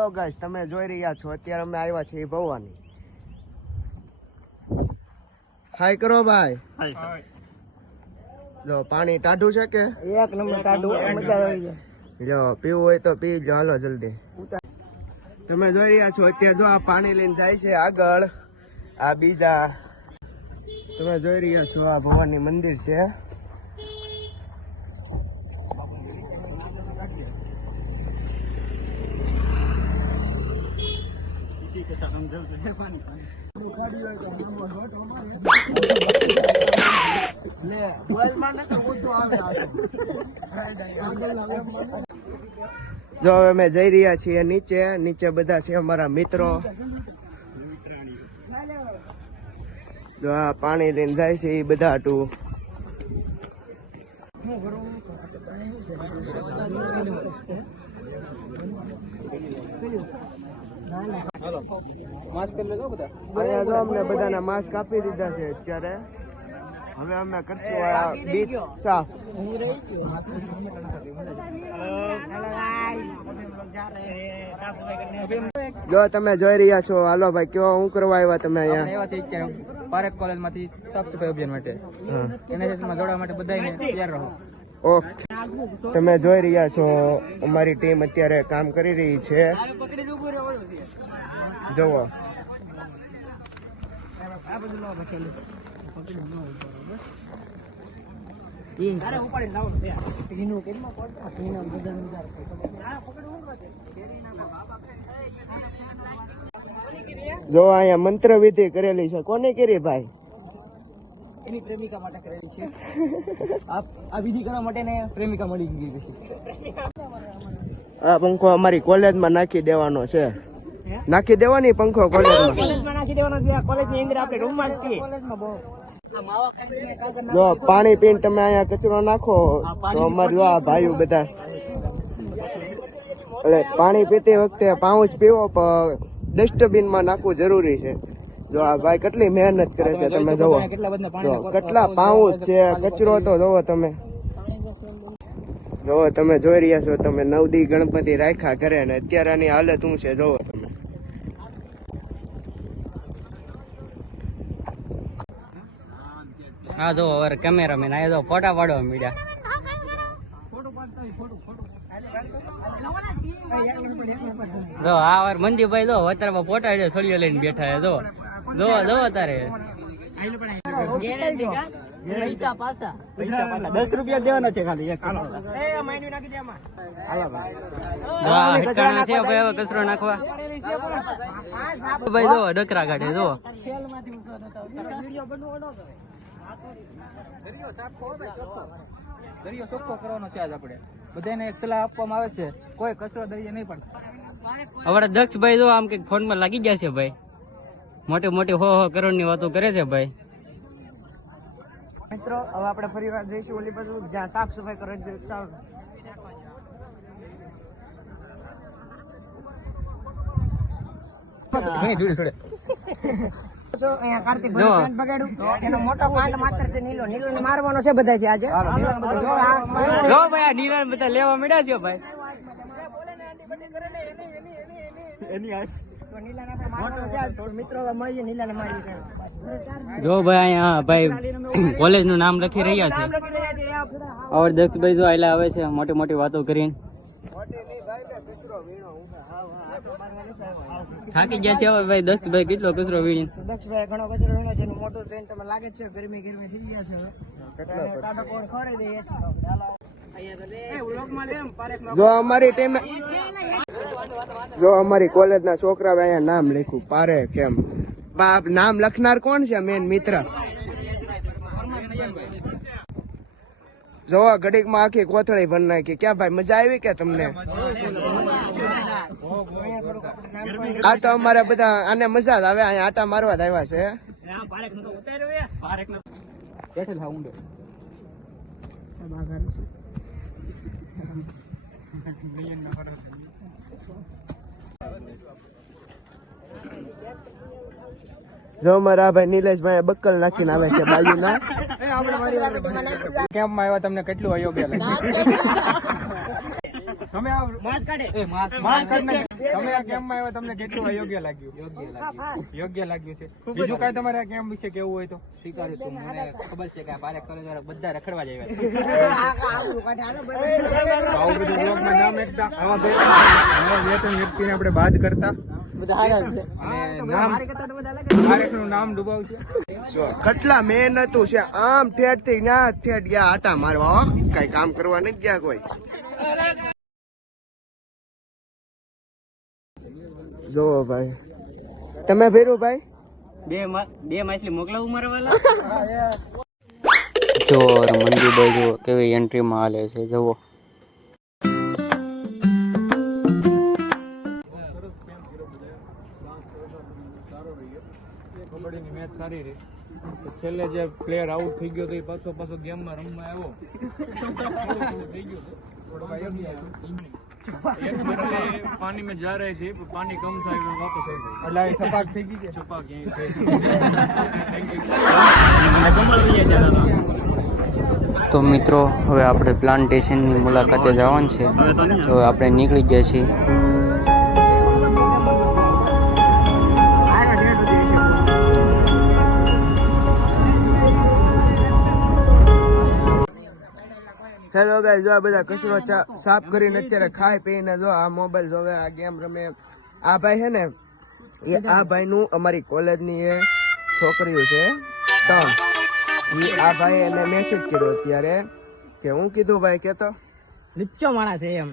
Hello guys, તમે જોઈ રહ્યા છો અત્યારે અમે આવ્યા છીએ ભવાની. હાય કરો ભાઈ. જો પાણી ટાઢું છે કે? એક નંબર ટાઢું, મજા આવી જાય. જો પીવું હોય તો પી જો, હાલો જલ્દી. તમે જોઈ રહ્યા છો અત્યારે જો આ પાણી લઈને જાય છે આગળ. આ બીજા તમે જોઈ રહ્યા છો આ ભવાની મંદિર છે. જો હવે અમે જઈ રહ્યા છીએ નીચે. નીચે બધા છે અમારા મિત્રો. જો આ પાણી લઈને જાય છે એ બધા હાટું. અહીંયા જો અમને બધાના માસ્ક આપી દીધા છે અત્યારે. હવે અમે કરશું આ બીચ સાફ. જો તમે જોઈ રહ્યા છો. હાલો ભાઈ, કેવો હું કરવા આવ્યા તમે અહીંયા? પારેખ કોલેજ માંથી સાફ સફાઈ અભિયાન માટે NSS માં જોડવા માટે બધાને તૈયાર રહો. ઓકે, તમે જોઈ રહ્યા છો અમારી ટીમ અત્યારે કામ કરી રહી છે. જુઓ જો અહીંયા મંત્ર વિધિ કરેલી છે. કોને કરી ભાઈ? એની પ્રેમિકા માટે કરેલી છે. આ વિધિ કરવા માટે ને પ્રેમિકા મળી ગઈ પછી. આ પંખો અમારી કોલેજમાં નાખી દેવાનો છે. નાખી દેવાની પંખો કોલેજમાં નાખી દેવાનો છે. આ કોલેજની અંદર આપણે રૂમમાં જ છીએ. જો પાણી પીને તમે અહીંયા કચરો નાખો તો અમારે જો આ ભાઈઓ બધા એટલે પાણી પીતી વખતે પાઉચ પીવો પણ ડસ્ટબિન માં નાખવું જરૂરી છે. જો આ ભાઈ કેટલી મહેનત કરે છે તમે જોવો. કેટલા પાઉચ છે, કચરો તો જોવો તમે. જોવો તમે જોઈ રહ્યા છો. તમે નવદી ગણપતિ રાખ્યા ઘરે ને અત્યારે આની હાલત શું છે જોવો તમે. હા જો હવે કેમેરામેન આયા તો ફોટા પાડવા મીડ્યા. જો આ વાર મંદીભાઈ જો અત્યારે ફોટા છે સળિયો લઈને બેઠા છે. જો જો જો તારે 10 રૂપિયા દેવાના છે ખાલી. કચરો નાખવા ભાઈ જો ડકરા કાઢે. જો દરિયો ચોખ્ખો કરવાનો છે આજ આપણે બધાને એક સલાહ આપવામાં આવે છે, કોઈ કચરો દરિયો નહીં પડે. હવે દક્ષભાઈ જો આમ કઈક ફોન માં લાગી જાય છે ભાઈ. મોટી મોટી હો કરોડ ની વાતો કરે છે ભાઈ. મિત્રો હવે આપણે ફરી વાર જઈશું ઓલી બાજુ જ્યાં સાફ સફાઈ કરે છે. ચાલો મારવાનો છે બધા આજે. બધા લેવા મળ્યા છે ભાઈ. જો ભાઈ અહીંયા ભાઈ કોલેજ નું નામ લખી રહ્યા છે. હવે દક્ષભાઈ જો આયલા આવે છે મોટી મોટી વાતો કરીને. થાકી ગયા છે હવે ભાઈ દક્ષભાઈ. કેટલો કચરો વીણી? દક્ષભાઈ ઘણો કચરો વીણ્યો છે. મોટો ટ્રેન તમે લાગે છે ગરમી ગરમી થઈ ગયા છે. જો અમારી ટીમ જો અમારી કોલેજ ના છોકરા અહીંયા નામ લખ્યું પારેખ. કેમ બાપ નામ લખનાર કોણ છે? મેન મિત્ર. જો ઘડીક માં આખી કોથળી ભરી નાખી. ક્યાં ભાઈ મજા આવી કે તમને? આ તો અમારે બધા આને મજા જ આવે. અહીંયા આટા મારવા જ આવ્યા છે. જો મારા ભાઈ નિલેશભાઈ બક્કલ નાખીને આવે છે બાજુના. કેમ્પમાં આવ્યા તમને કેટલું અયોગ્ય લાગે? તમે આ માસ કાઢે માસ કાઢને તમે આ ગેમમાં આવ્યા તમને કેટલું અયોગ્ય લાગ્યું? યોગ્ય લાગ્યું છે. બીજું કાંઈ તમારે આ ગેમ વિશે કેવું હોય તો? સ્વીકારું છું. મને ખબર છે કે આ બારે કોલેજ વાળા બધા રખડવા જ આવ્યા આવું બધું બ્લોગમાં નામ એકતા આવા વેતન વ્યક્તિને આપણે બાદ કરતા અને નામ આરેખનું નામ ડૂબાવશે. જો કેટલા મહેનતું છે, આમ ઠેઠ થી ના ઠેઠ ગયા આટા મારવા, હો કઈ કામ કરવા નથી ગયા કોઈ. જો ભાઈ તમે ફેરું ભાઈ બે માછલી મોકલાવું મારા વાલા. જો મંદીભાઈ જો કેવી એન્ટ્રીમાં હાલે છે જુઓ. કબડ્ડીની મેચ સારી રહી. છેલ્લે જે પ્લેયર આઉટ થઈ ગયો તો એ પાછો ગેમમાં રમવા આવ્યો થઈ ગયો एक बच्चे पानी में जा रहे थे, पानी कम था वापस आ गए. अल्लाह छपाक થઈ ગઈ છે. छपाक તો મિત્રો હવે આપણે પ્લાન્ટેશનની મુલાકાતે જવાનું છે, તો આપણે નીકળી ગયા છીએ. હેલો ગાઈસ, જો આ બધા કચરો સાફ કરીને અત્યારે ખાઈ પીને જો આ મોબાઈલ જોવે, આ ગેમ રમે. આ ભાઈ છે ને એ આ ભાઈ નું અમારી કોલેજની એ છોકરીઓ છે 3. આ ભાઈ એને મેસેજ કર્યો અત્યારે કે હું કીધું ભાઈ કેતો લુચ્ચો માણસ છે એમ.